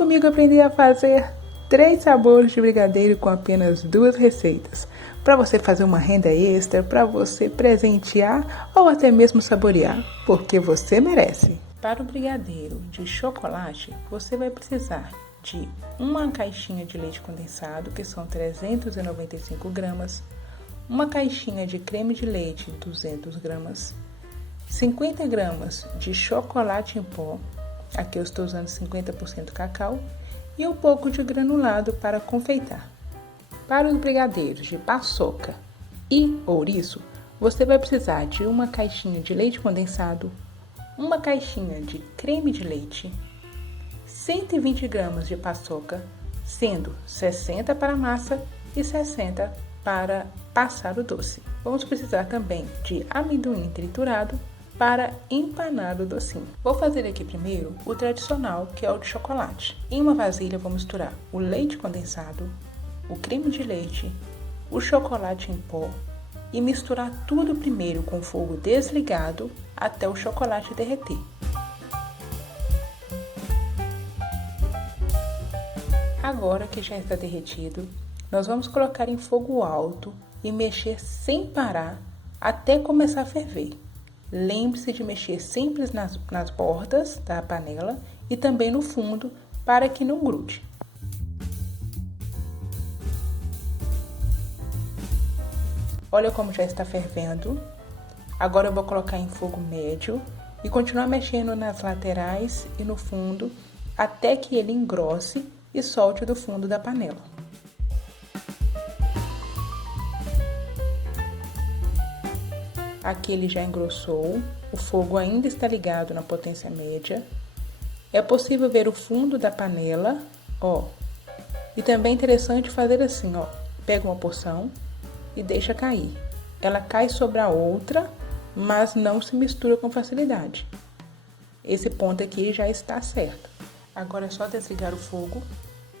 comigo aprender a fazer 3 sabores de brigadeiro com apenas 2 receitas, para você fazer uma renda extra, para você presentear ou até mesmo saborear, porque você merece. Para o brigadeiro de chocolate, você vai precisar de uma caixinha de leite condensado, que são 395 gramas, uma caixinha de creme de leite, 200 gramas, 50 gramas de chocolate em pó, aqui eu estou usando 50% cacau, e um pouco de granulado para confeitar. Para os brigadeiros de paçoca e ouriço, você vai precisar de uma caixinha de leite condensado, uma caixinha de creme de leite, 120 gramas de paçoca, sendo 60 para massa e 60 para passar o doce. Vamos precisar também de amendoim triturado para empanar o docinho. Vou fazer aqui primeiro o tradicional, que é o de chocolate. Em uma vasilha vou misturar o leite condensado, o creme de leite, o chocolate em pó e misturar tudo primeiro com o fogo desligado até o chocolate derreter. Agora que já está derretido, nós vamos colocar em fogo alto e mexer sem parar até começar a ferver. Lembre-se de mexer sempre nas bordas da panela e também no fundo para que não grude. Olha como já está fervendo. Agora eu vou colocar em fogo médio e continuar mexendo nas laterais e no fundo até que ele engrosse e solte do fundo da panela. Aqui ele já engrossou, o fogo ainda está ligado na potência média. É possível ver o fundo da panela, ó. E também é interessante fazer assim, ó. Pega uma porção e deixa cair. Ela cai sobre a outra, mas não se mistura com facilidade. Esse ponto aqui já está certo. Agora é só desligar o fogo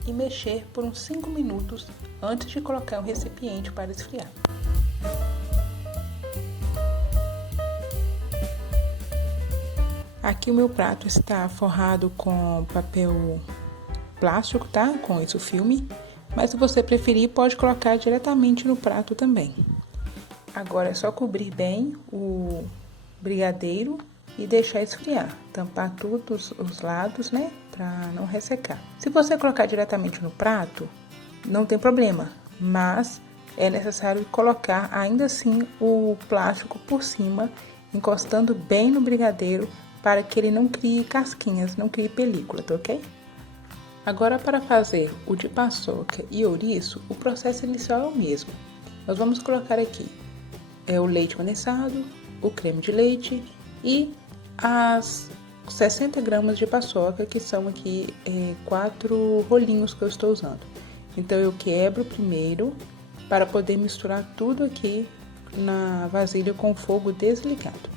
e mexer por uns 5 minutos antes de colocar o recipiente para esfriar. Aqui o meu prato está forrado com papel plástico, tá? Com isso filme, mas se você preferir pode colocar diretamente no prato também. Agora é só cobrir bem o brigadeiro e deixar esfriar, tampar todos os lados, né? Para não ressecar. Se você colocar diretamente no prato, não tem problema, mas é necessário colocar ainda assim o plástico por cima, encostando bem no brigadeiro, para que ele não crie casquinhas, não crie película, tá ok? Agora, para fazer o de paçoca e ouriço, o processo inicial é o mesmo. Nós vamos colocar aqui o leite condensado, o creme de leite e as 60 gramas de paçoca, que são aqui 4 rolinhos que eu estou usando. Então, eu quebro primeiro para poder misturar tudo aqui na vasilha com o fogo desligado.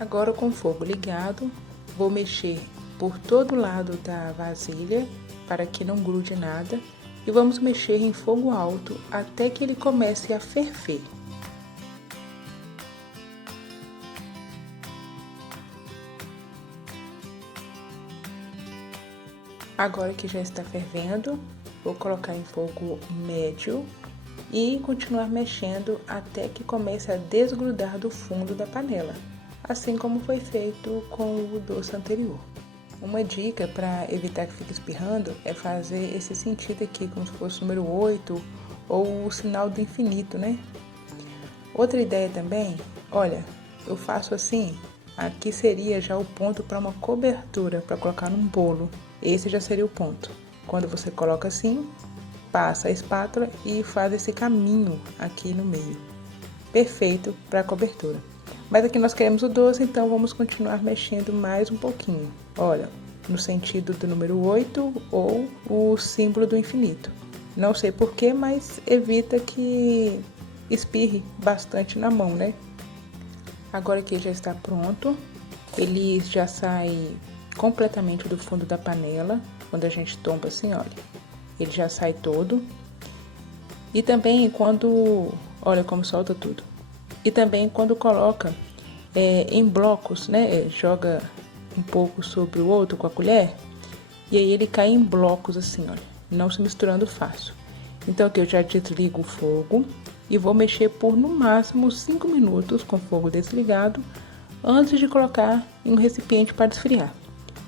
Agora, com o fogo ligado, vou mexer por todo lado da vasilha para que não grude nada e vamos mexer em fogo alto até que ele comece a ferver. Agora que já está fervendo, vou colocar em fogo médio e continuar mexendo até que comece a desgrudar do fundo da panela, assim como foi feito com o doce anterior. Uma dica para evitar que fique espirrando é fazer esse sentido aqui, como se fosse o número 8 ou o sinal do infinito, né? Outra ideia também, olha, eu faço assim, aqui seria já o ponto para uma cobertura, para colocar num bolo. Esse já seria o ponto. Quando você coloca assim, passa a espátula e faz esse caminho aqui no meio. Perfeito para a cobertura. Mas aqui nós queremos o doce, então vamos continuar mexendo mais um pouquinho. Olha, no sentido do número 8 ou o símbolo do infinito. Não sei porquê, mas evita que espirre bastante na mão, né? Agora que já está pronto, ele já sai completamente do fundo da panela. Quando a gente tomba assim, olha, ele já sai todo. E também quando, olha como solta tudo. E também quando coloca em blocos, né? Joga um pouco sobre o outro com a colher. E aí ele cai em blocos assim, olha, não se misturando fácil. Então aqui eu já desligo o fogo e vou mexer por no máximo 5 minutos com o fogo desligado antes de colocar em um recipiente para esfriar.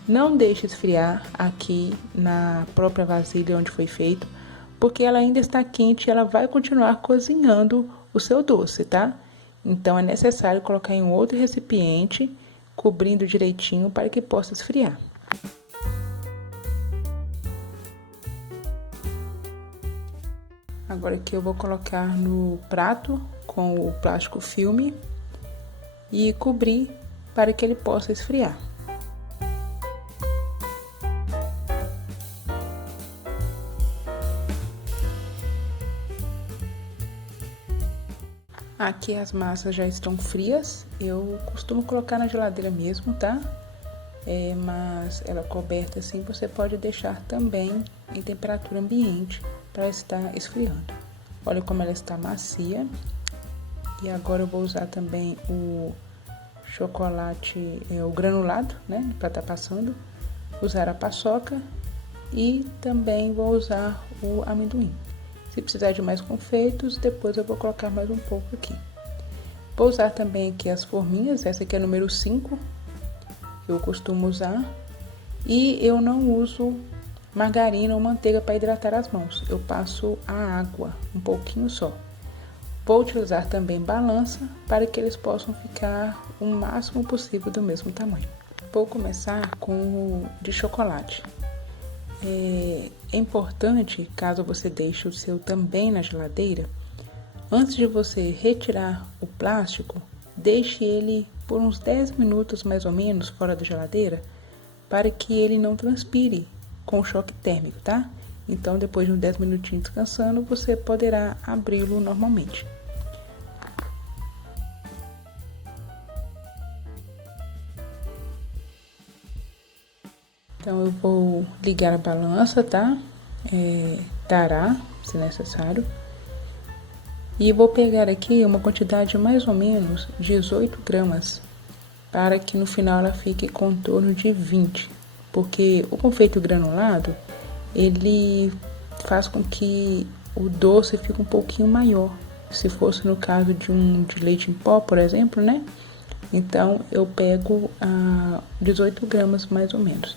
Não deixe esfriar aqui na própria vasilha onde foi feito, porque ela ainda está quente e ela vai continuar cozinhando o seu doce, tá? Então é necessário colocar em um outro recipiente, cobrindo direitinho para que possa esfriar. Agora aqui eu vou colocar no prato com o plástico filme e cobrir para que ele possa esfriar. Aqui as massas já estão frias, eu costumo colocar na geladeira mesmo, tá? Mas ela coberta assim, você pode deixar também em temperatura ambiente para estar esfriando. Olha como ela está macia. E agora eu vou usar também o chocolate, o granulado, né, para estar passando. Usar a paçoca e também vou usar o amendoim. Se precisar de mais confeitos, depois eu vou colocar mais um pouco aqui. Vou usar também aqui as forminhas, essa aqui é número 5, que eu costumo usar. E eu não uso margarina ou manteiga para hidratar as mãos, eu passo a água, um pouquinho só. Vou utilizar também balança para que eles possam ficar o máximo possível do mesmo tamanho. Vou começar com o de chocolate. É importante, caso você deixe o seu também na geladeira, antes de você retirar o plástico, deixe ele por uns 10 minutos mais ou menos fora da geladeira, para que ele não transpire com choque térmico, tá? Então, depois de uns 10 minutinhos descansando, você poderá abri-lo normalmente. Então, eu vou ligar a balança, tá? Tará, se necessário. E vou pegar aqui uma quantidade de mais ou menos 18 gramas, para que no final ela fique com torno de 20. Porque o confeito granulado, ele faz com que o doce fique um pouquinho maior. Se fosse no caso de leite em pó, por exemplo, né? Então, eu pego 18 gramas mais ou menos.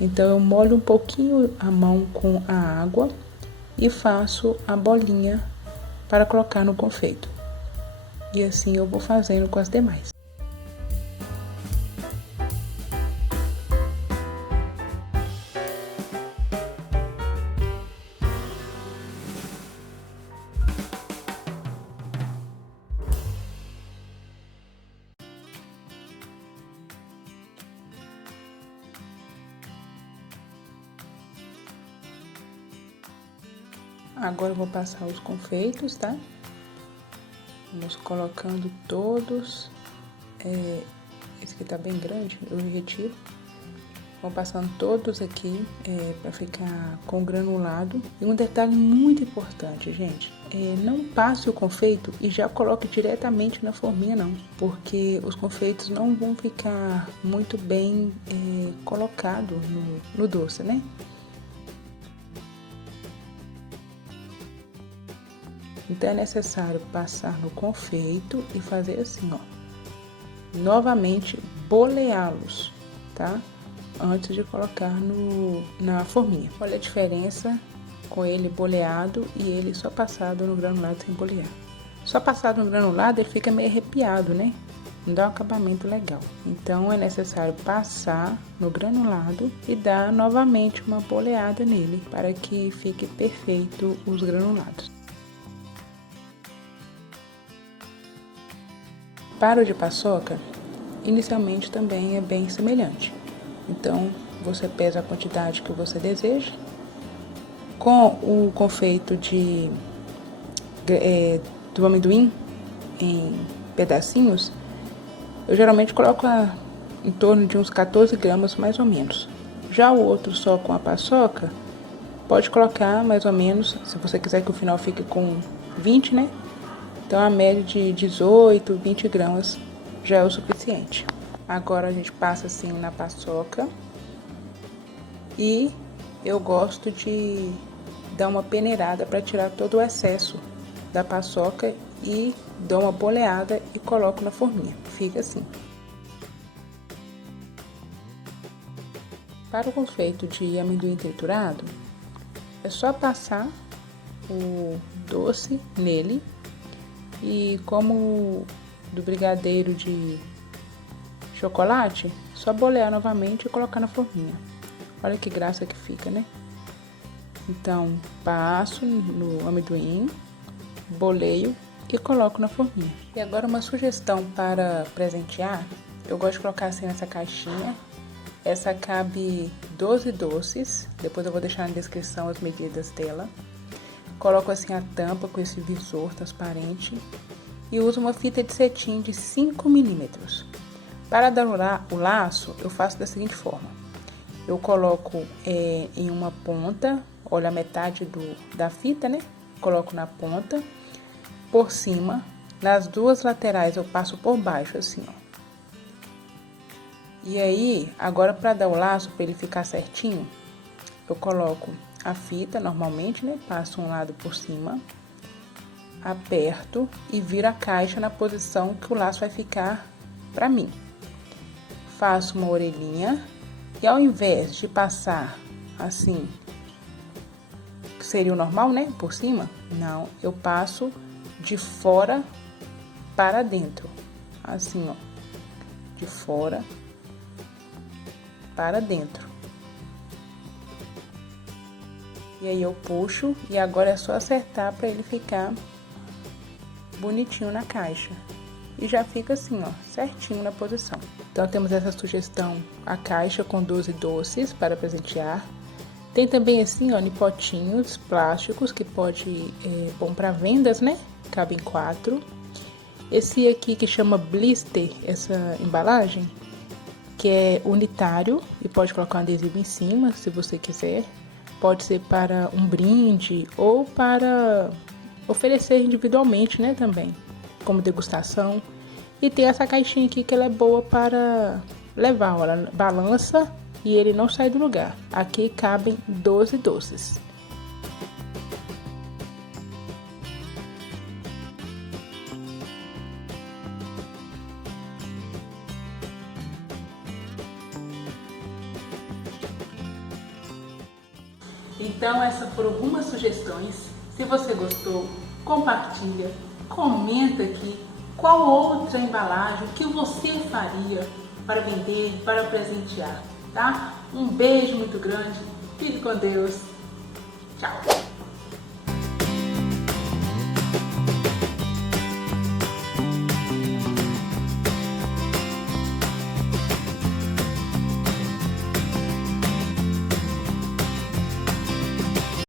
Então, eu molho um pouquinho a mão com a água e faço a bolinha para colocar no confeito. E assim eu vou fazendo com as demais. Agora eu vou passar os confeitos, tá? Vamos colocando todos. Esse aqui tá bem grande, eu retiro. Vou passando todos aqui para ficar com granulado. E um detalhe muito importante, gente, não passe o confeito e já coloque diretamente na forminha, não, porque os confeitos não vão ficar muito bem colocados no doce, né? Então é necessário passar no confeito e fazer assim, ó. Novamente boleá-los, tá? Antes de colocar na forminha. Olha a diferença com ele boleado e ele só passado no granulado sem bolear. Só passado no granulado ele fica meio arrepiado, né? Não dá um acabamento legal. Então é necessário passar no granulado e dar novamente uma boleada nele para que fique perfeito os granulados. Para o de paçoca, inicialmente também é bem semelhante. Então, você pesa a quantidade que você deseja. Com o confeito do amendoim em pedacinhos, eu geralmente coloco em torno de uns 14 gramas mais ou menos. Já o outro só com a paçoca, pode colocar mais ou menos, se você quiser que o final fique com 20, né? Então a média de 18, 20 gramas já é o suficiente. Agora a gente passa assim na paçoca. E eu gosto de dar uma peneirada para tirar todo o excesso da paçoca e dou uma boleada e coloco na forminha. Fica assim. Para o confeito de amendoim triturado, é só passar o doce nele e como do brigadeiro de chocolate, só bolear novamente e colocar na forminha. Olha que graça que fica, né? Então, passo no amendoim, boleio e coloco na forminha. E agora uma sugestão para presentear, eu gosto de colocar assim nessa caixinha. Essa cabe 12 doces, depois eu vou deixar na descrição as medidas dela. Coloco assim a tampa com esse visor transparente e uso uma fita de cetim de 5 milímetros. Para dar o laço, eu faço da seguinte forma. Eu coloco em uma ponta, olha a metade da fita, né? Coloco na ponta, por cima, nas duas laterais eu passo por baixo, assim, ó. E aí, agora para dar o laço, para ele ficar certinho, eu coloco a fita normalmente, né? Passo um lado por cima, aperto e viro a caixa na posição que o laço vai ficar para mim. Faço uma orelhinha e ao invés de passar assim, que seria o normal, né? Por cima, não, eu passo de fora para dentro, assim, ó, de fora para dentro. E aí eu puxo e agora é só acertar para ele ficar bonitinho na caixa. E já fica assim, ó, certinho na posição. Então temos essa sugestão, a caixa com 12 doces para presentear. Tem também assim, ó, em potinhos plásticos que pode bom para vendas, né? Cabem 4. Esse aqui que chama blister, essa embalagem, que é unitário e pode colocar um adesivo em cima, se você quiser. Pode ser para um brinde ou para oferecer individualmente, né, também, como degustação. E tem essa caixinha aqui que ela é boa para levar, ó, ela balança e ele não sai do lugar. Aqui cabem 12 doces. Então, essas foram algumas sugestões. Se você gostou, compartilha, comenta aqui qual outra embalagem que você faria para vender, para presentear, tá? Um beijo muito grande, fique com Deus, tchau!